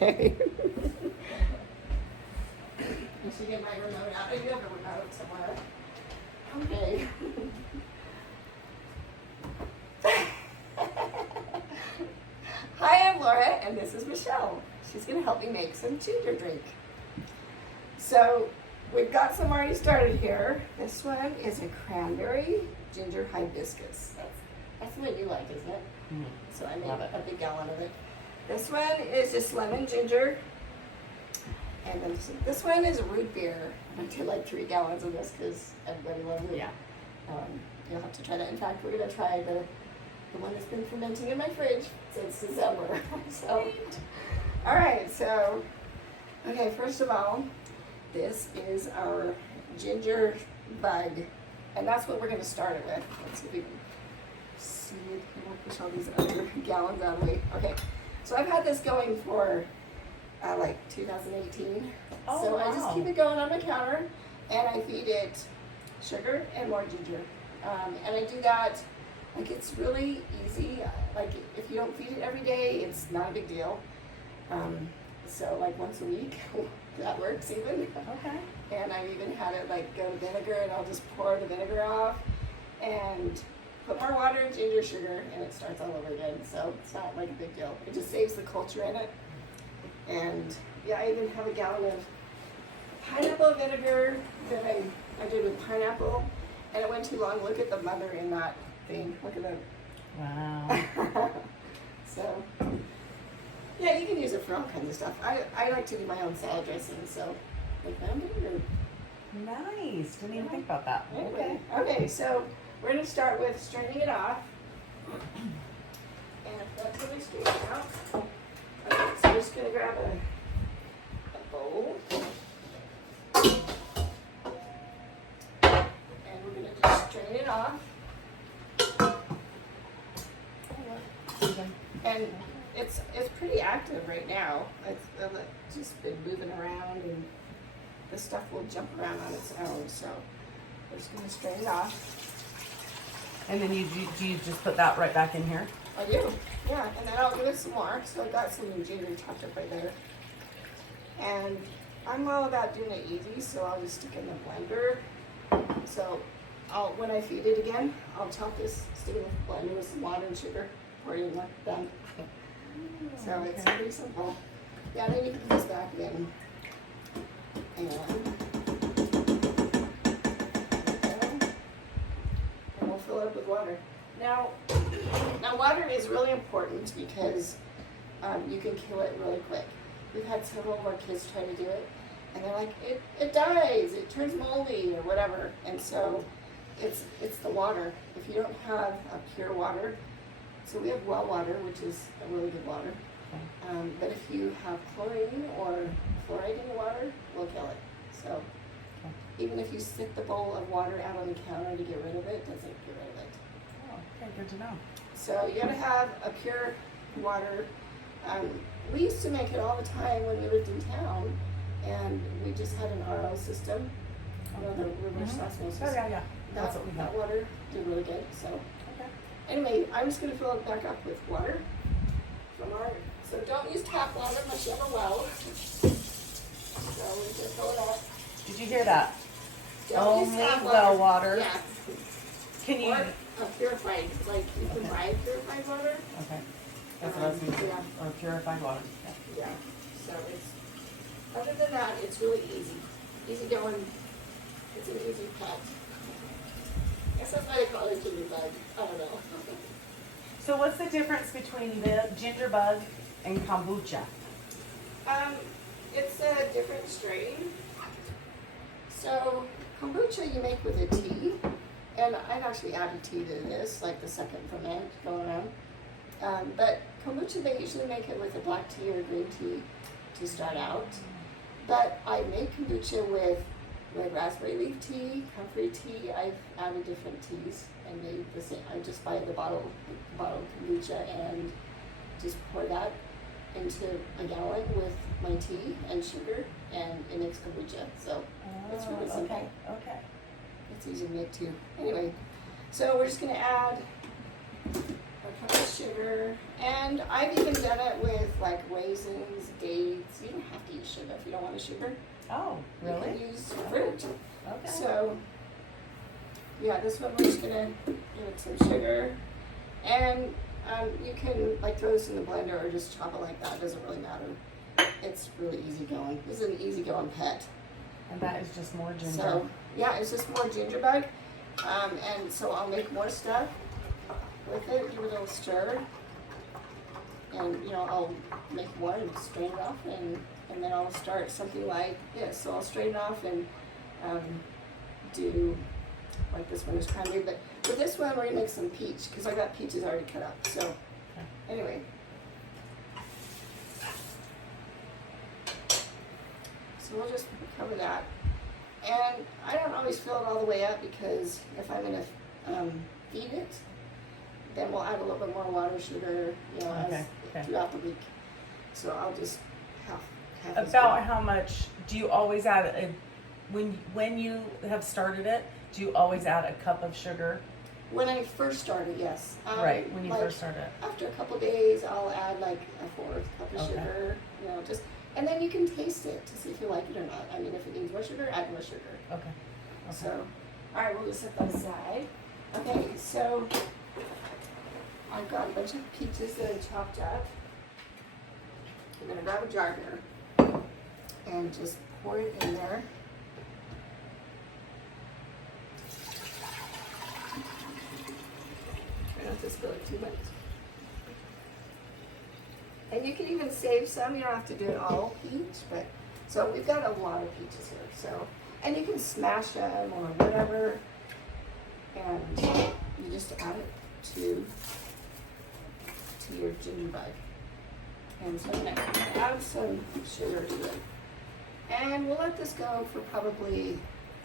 Okay. I should get my remote out. I do have a remote somewhere. Okay. Hi, I'm Laura, and this is Michelle. She's going to help me make some ginger drink. So, we've got some already started here. This one is a cranberry ginger hibiscus. That's the one you like, isn't it? Mm. So I made a big gallon of it. This one is just lemon ginger. And then this one is root beer. I did like 3 gallons of this because everybody loves it. Yeah. You'll have to try that. In fact, we're going to try the one that's been fermenting in my fridge since December. So, all right. So, okay, first of all, this is our ginger bug. And that's what we're going to start it with. Let's see if we can see it. I'm going to push all these other gallons out of the way. Okay. So I've had this going for like 2018. Oh, so wow. I just keep it going on my counter, and I feed it sugar and more ginger. And I do that, like it's really easy. Like if you don't feed it every day, it's not a big deal. So like once a week, that works even. Okay. And I've even had it like go to vinegar, and I'll just pour the vinegar off and put more water and ginger sugar, and it starts all over again. So it's not like a big deal. It just saves the culture in it. And yeah, I even have a gallon of pineapple vinegar that I did with pineapple, and it went too long. Look at the mother in that thing. Look at that. Wow. So yeah, you can use it for all kinds of stuff. I like to do my own salad dressing, so like my own vinegar. Nice. Didn't even think about that. Anyway, okay, so we're going to start with straining it off. And if that's really straight out, okay, so we're just going to grab a bowl. And we're going to just strain it off. And it's pretty active right now. It's just been moving around, and this stuff will jump around on its own. So we're just going to strain it off. And then do you just put that right back in here? I do, yeah. And then I'll give it some more. So I got some ginger chopped up right there. And I'm all about doing it easy, so I'll just stick it in the blender. So when I feed it again, I'll chop this, stick it in the blender with some water and sugar, pour it in like that. So it's pretty simple. Yeah, then you can put this back in. And we'll fill it up with water. Now water is really important because you can kill it really quick. We've had several of our kids try to do it, and they're like, it dies, it turns moldy or whatever. And so it's the water. If you don't have a pure water, so we have well water, which is a really good water. But if you have chlorine or fluoride in the water, we'll kill it. So even if you sit the bowl of water out on the counter to get rid of it, doesn't get rid of it. Oh, okay, good to know. So you gotta have a pure water. We used to make it all the time when we lived in town, and we just had an RO system, the reverse osmosis. Oh yeah. That's what we That got. water did really good. So Okay. anyway, I'm just gonna fill it back up with water from our. So don't use tap water unless you have a well. So we're gonna fill it up. Did you hear that? Don't use Only tap well water. Yeah. Can you? Or a purified, like you can buy purified water. Okay. That's what I was thinking. Yeah. Or purified water. Yeah. So other than that, it's really easy. Easy going. It's an easy cut. I guess that's why they call it ginger bug. I don't know. So what's the difference between the ginger bug and kombucha? It's a different strain. So kombucha you make with a tea, and I've actually added tea to this, like the second ferment going around. But kombucha, they usually make it with a black tea or green tea to start out. But I made kombucha with raspberry leaf tea, comfrey tea. I've added different teas and made the same. I just buy the bottle kombucha and just pour that into a gallon with my tea and sugar, and it makes kombucha. So it's really simple. Okay. It's easy to make too. Anyway, so we're just gonna add a cup of sugar, and I've even done it with like raisins, dates, don't want a sugar. Oh, You really? can use fruit. Okay. So, yeah, this one we're just gonna give it some sugar. And you can like throw this in the blender or just chop it like that. It doesn't really matter. It's really easy going. This is an easy going pet. And that is just more ginger. So, yeah, it's just more ginger bug. And so I'll make more stuff with it, give it a little stir. And, you know, I'll make more and strain it off, and then I'll start something like this. So I'll strain it off and do, like this one is cranberry. But with this one, we're going to make some peach, because I got peaches already cut up. So, anyway. So we'll just cover that. And I don't always fill it all the way up, because if I'm going to feed it, then we'll add a little bit more water, sugar, you know, throughout the week. So I'll just half About how much do you always add? When you have started it, do you always add a cup of sugar? When I first started, yes. Right, when you like, first started. After a couple days, I'll add like a 1/4 cup of sugar, you know, just, and then you can taste it to see if you like it or not. I mean, if it needs more sugar, add more sugar. Okay. So, all right, we'll just set that aside. Okay, so I've got a bunch of peaches that I chopped up. I'm gonna grab a jar here and just pour it in there. Try not to spill it too much. And you can even save some. You don't have to do it all peach, but so we've got a lot of peaches here. So, and you can smash them or whatever, and you just add it to your ginger bug. And so I'm gonna add some sugar to it. And we'll let this go for probably,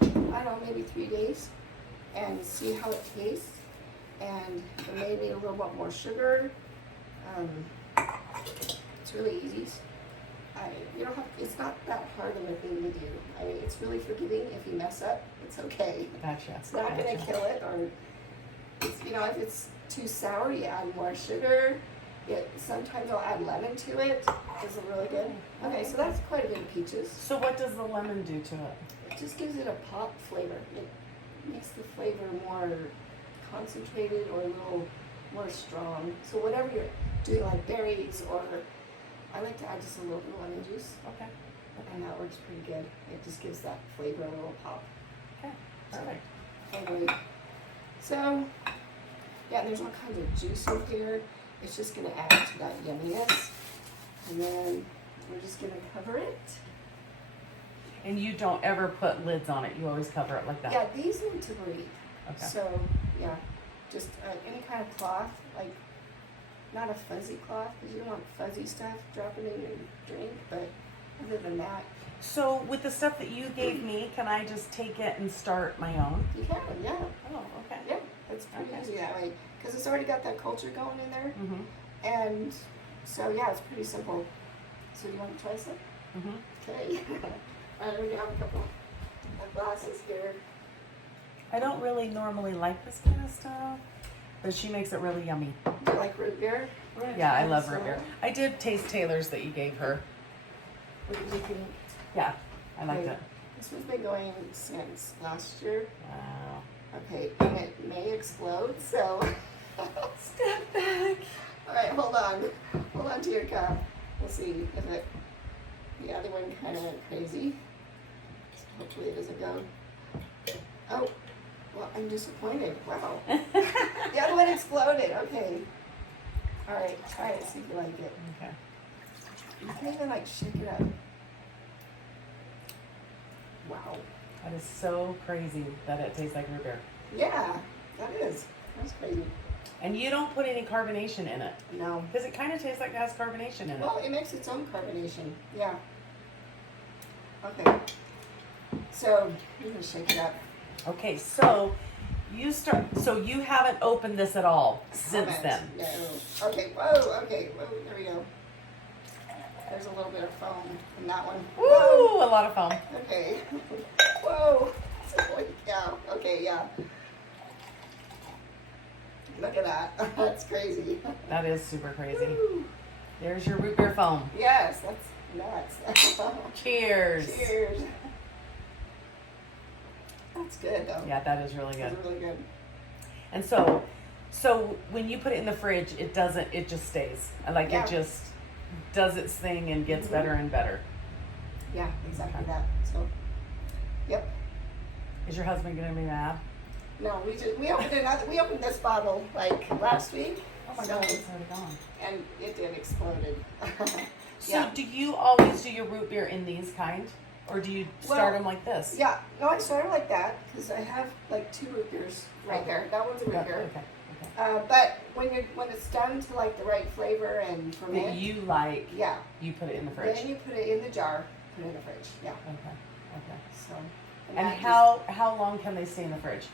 I don't know, maybe 3 days, and see how it tastes. And it may need a little bit more sugar. It's really easy. You don't have, it's not that hard of a thing to do. I mean, it's really forgiving. If you mess up, it's okay. Gotcha. It's not gonna kill it, or it's, you know, if it's too sour, you add more sugar. Sometimes I'll add lemon to it. Is it really good? Okay, so that's quite a bit of peaches. So what does the lemon do to it? It just gives it a pop flavor. It makes the flavor more concentrated or a little more strong. So whatever you're doing, like berries, or I like to add just a little bit of lemon juice. Okay. And that works pretty good. It just gives that flavor a little pop. Okay. Perfect. Anyway, so yeah, there's all kinds of juice in here. It's just gonna add to that yumminess. And then we're just gonna cover it. And you don't ever put lids on it. You always cover it like that. Yeah, these need to breathe. Okay. So yeah, just any kind of cloth, like not a fuzzy cloth, because you don't want fuzzy stuff dropping in your drink, but other than that. So with the stuff that you gave me, can I just take it and start my own? You can, yeah. Oh, okay. Yeah, it's pretty easy that way, because it's already got that culture going in there. Mm-hmm. And so yeah, it's pretty simple. So do you want to try some? Mm-hmm. Okay. I already have a couple of glasses here. I don't really normally like this kind of stuff, but she makes it really yummy. Do you like root beer? Yeah, I love root beer. I did taste Taylor's that you gave her. What did you think? Yeah, I liked Okay. it. This one's been going since last year. Wow. Okay, and it may explode, so step back. All right, hold on. Hold on to your cup. We'll see if it, the other one kind of went crazy. So hopefully it doesn't go. Oh, well, I'm disappointed. Wow. The other one exploded. Okay. All right, try it, see if you like it. Okay. You can even like shake it up. Wow. That is so crazy that it tastes like root beer. Yeah, that is. That's crazy. And you don't put any carbonation in it. No. Because it kind of tastes like it has carbonation in it. Well, it makes its own carbonation. Yeah. Okay. So, you're going to shake it up. Okay, so you haven't opened this at all since Haven't. then. No. Okay, whoa, okay, whoa, there we go. There's a little bit of foam from that one. Woo, a lot of foam. Okay. Whoa. Holy cow. Okay, yeah. Look at that. That's crazy. That is super crazy. Woo. There's your root beer foam. Yes, nuts. Cheers. Cheers. That's good though. Yeah, that is really good. That's really good. And so when you put it in the fridge, it just stays. Like Yeah. it just does its thing and gets better and better. Yeah, exactly Okay. that. So, yep. Is your husband gonna be mad? No, we opened this bottle like last week. Oh my so, God, it's already gone. And it did exploded. So Yeah. do you always do your root beer in these kind? Or do you start Well, them like this? Yeah, no, I started like that because I have like 2 root beers right there. That one's a root Yeah, beer. okay. But when it's done to like the right flavor and That ferment, you like, yeah, you put it in the fridge. then you put it in the jar, put it in the fridge. Yeah. Okay. So. And that how long can they stay in the fridge?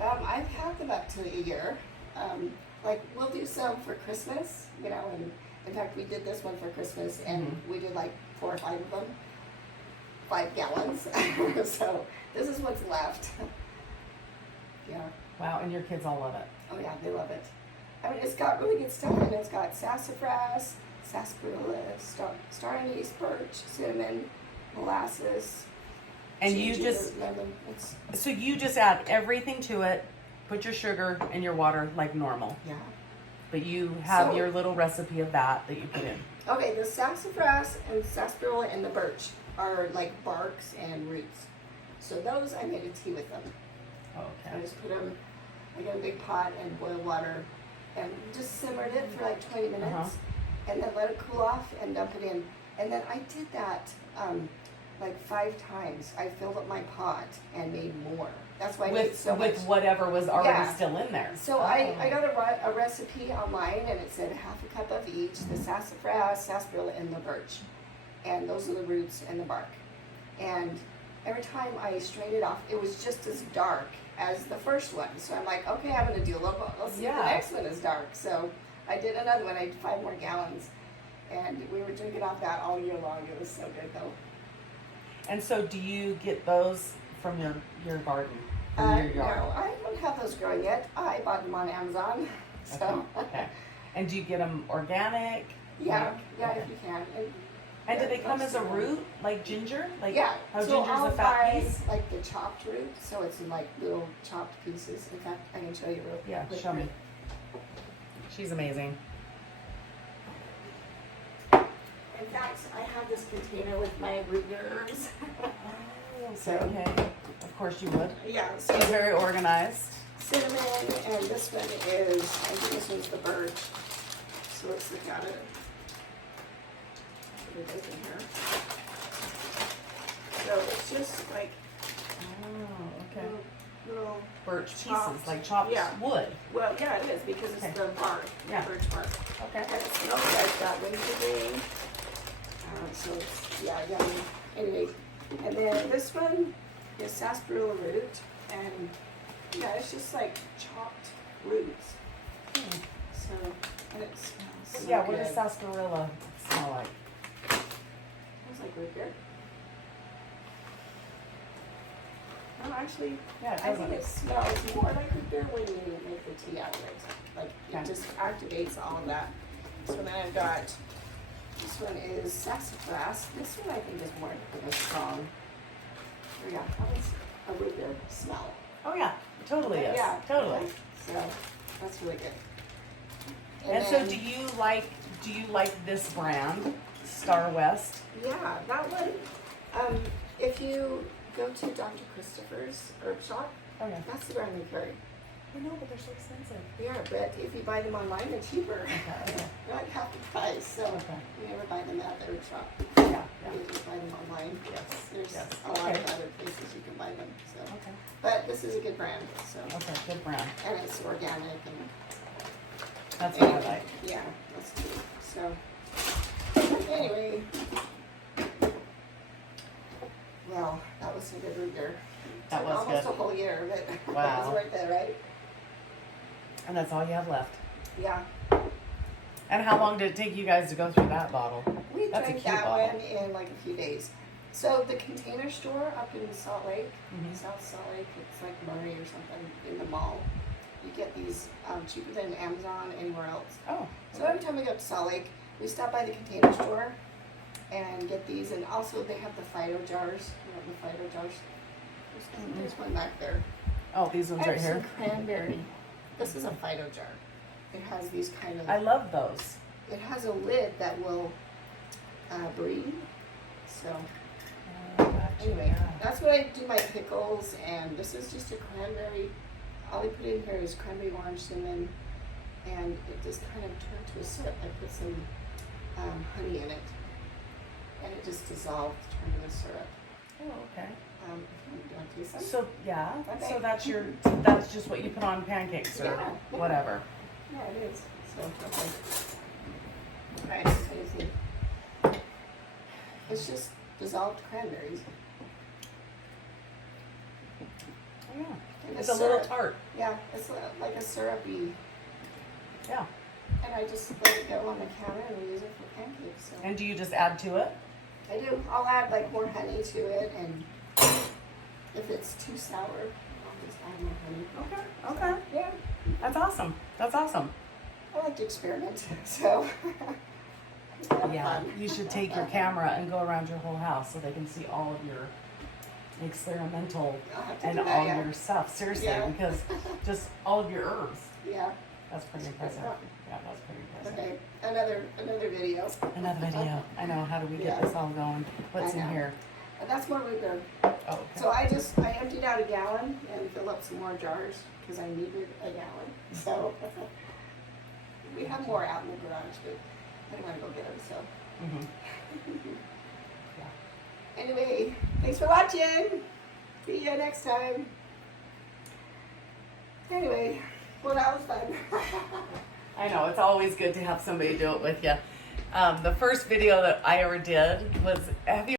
I've had them up to a year. Like we'll do some for Christmas, you know, and in fact we did this one for Christmas and we did like 4 or 5 of them, 5 gallons. So this is what's left. Yeah. Wow, and your kids all love it. Oh yeah, they love it. I mean, it's got really good stuff in it. It's got sassafras, sarsaparilla, star anise, birch, cinnamon, molasses. And you ginger, just lemon. so you just add everything to it, put your sugar and your water like normal. Yeah. But you have So- your little recipe of that you put in. Okay, the sassafras and sarsaparilla and the birch are like barks and roots. So those I made a tea with them. I Okay. just put them, I got a big pot and boiled water and just simmered it for like 20 minutes and then let it cool off and dump it in. And then I did that like 5 times. I filled up my pot and made more. That's why I made so much. With whatever was already Yeah. still in there. So I got a recipe online and it said 1/2 cup of each, the sassafras, sarsaparilla, and the birch. And those are the roots and the bark. And every time I strained it off, it was just as dark as the first one. So I'm like, okay, I'm gonna do a little, let's see if the Yeah. next one is dark. So I did another one, I did 5 more gallons. And we were drinking off that all year long. It was so good though. And so do you get those from your garden? From your No, yard? I don't have those growing yet. I bought them on Amazon. So Okay. And do you get them organic? yeah, Okay. if you can. And do they come most as a of them. root, like ginger? Like Yeah, how so ginger's I'll a fat buy piece? like the chopped root, so it's in like little chopped pieces. In fact, I can show you real Yeah, quick. show me. She's amazing. In fact, I have this container with my root beer herbs. So, okay. Of course you would. Yeah, so She's very organized. cinnamon, and this one is, I think this one's the birch. So let's look at it. What it is in here. So it's just like Oh, okay. little Birch pieces, chopped. like chopped Yeah. wood. well, yeah, it is because it's Okay. the bark, Yeah. birch bark. Okay. And it smells like that wintergreen. So it's, yeah, yummy. Anyway, and then this one is sarsaparilla root, and yeah, it's just like chopped roots. Hmm. So, and it smells so Yeah, good. what does sarsaparilla smell like? Smells like root beer. No, actually, Yeah, it I think doesn't. it smells more like root beer when you make the tea out of it. Like, Okay. it just activates all of that. So then I've got, this one is sassafras. This one I think is more strong. Oh yeah, that one's a root beer smell. Oh yeah, it totally is. Yeah, Totally. So that's really good. And so then- do you like this brand, Star West? Yeah, that one. If you go to Dr. Christopher's herb shop, Oh yeah. that's the brand they carry. I know, but they're so expensive. Yeah, but if you buy them online, they're cheaper. Okay. They're like half the price. So Okay. you never buy them at the herb shop. Yeah. You just buy them online. Yes. There's Yes. a lot Okay. of other places you can buy them. So, Okay. but this is a good brand. So, Okay. Good brand. and it's organic and That's what I like. yeah, that's good. So anyway, well, that was some good root beer. That Took was almost good. a whole year, but it Wow. was worth it, right? And that's all you have left. Yeah. And how long did it take you guys to go through that bottle? We That's a drank cute that bottle. one in like a few days. So the Container Store up in Salt Lake, Mhm. South Salt Lake, it's like Murray or something in the mall. You get these cheaper than Amazon anywhere else. Oh. So every time we go to Salt Lake, we stop by the Container Store and get these. And also they have the Fido jars. You know, the Fido jars. There's one back there. Oh, these ones right There's here. some cranberry. This is a Fido jar. It has these kind of. I love those. It has a lid that will breathe. So anyway, that's what I do my pickles. And this is just a cranberry. All I put in here is cranberry, orange, cinnamon, and it just kind of turned to a syrup. I put some honey in it, and it just dissolved, turned into syrup. Oh, okay. Do you want to taste some? So yeah, Okay. so that's just what you put on pancakes or Yeah. whatever. Yeah, it is. So, okay. All right, so you see. It's just dissolved cranberries. Oh, yeah. And It's the a little syrup. tart. Yeah, it's like a syrupy. Yeah. And I just let it go on the counter and we use it for pancakes. So. And do you just add to it? I do. I'll add like more honey to it, and if it's too sour, I'll just add more honey. Okay. Okay. Yeah, That's awesome. That's awesome. I like to experiment. So. It's kind of Yeah. fun. You should take your camera and go around your whole house so they can see all of your experimental I'll have to and do that, all yeah. your stuff. Seriously, Yeah. because just all of your herbs. Yeah. That's pretty impressive. Yeah, that's pretty impressive. Okay. Another video. Another video. I know. How do we get Yeah. this all going? What's I in know. here? And that's more root beer. Oh, okay. So I emptied out a gallon and filled up some more jars because I needed a gallon. So we have more out in the garage, but I don't want to go get them. So Mm-hmm. anyway, thanks for watching. See you next time. Anyway, well, that was fun. I know. It's always good to have somebody do it with you. The first video that I ever did was, have you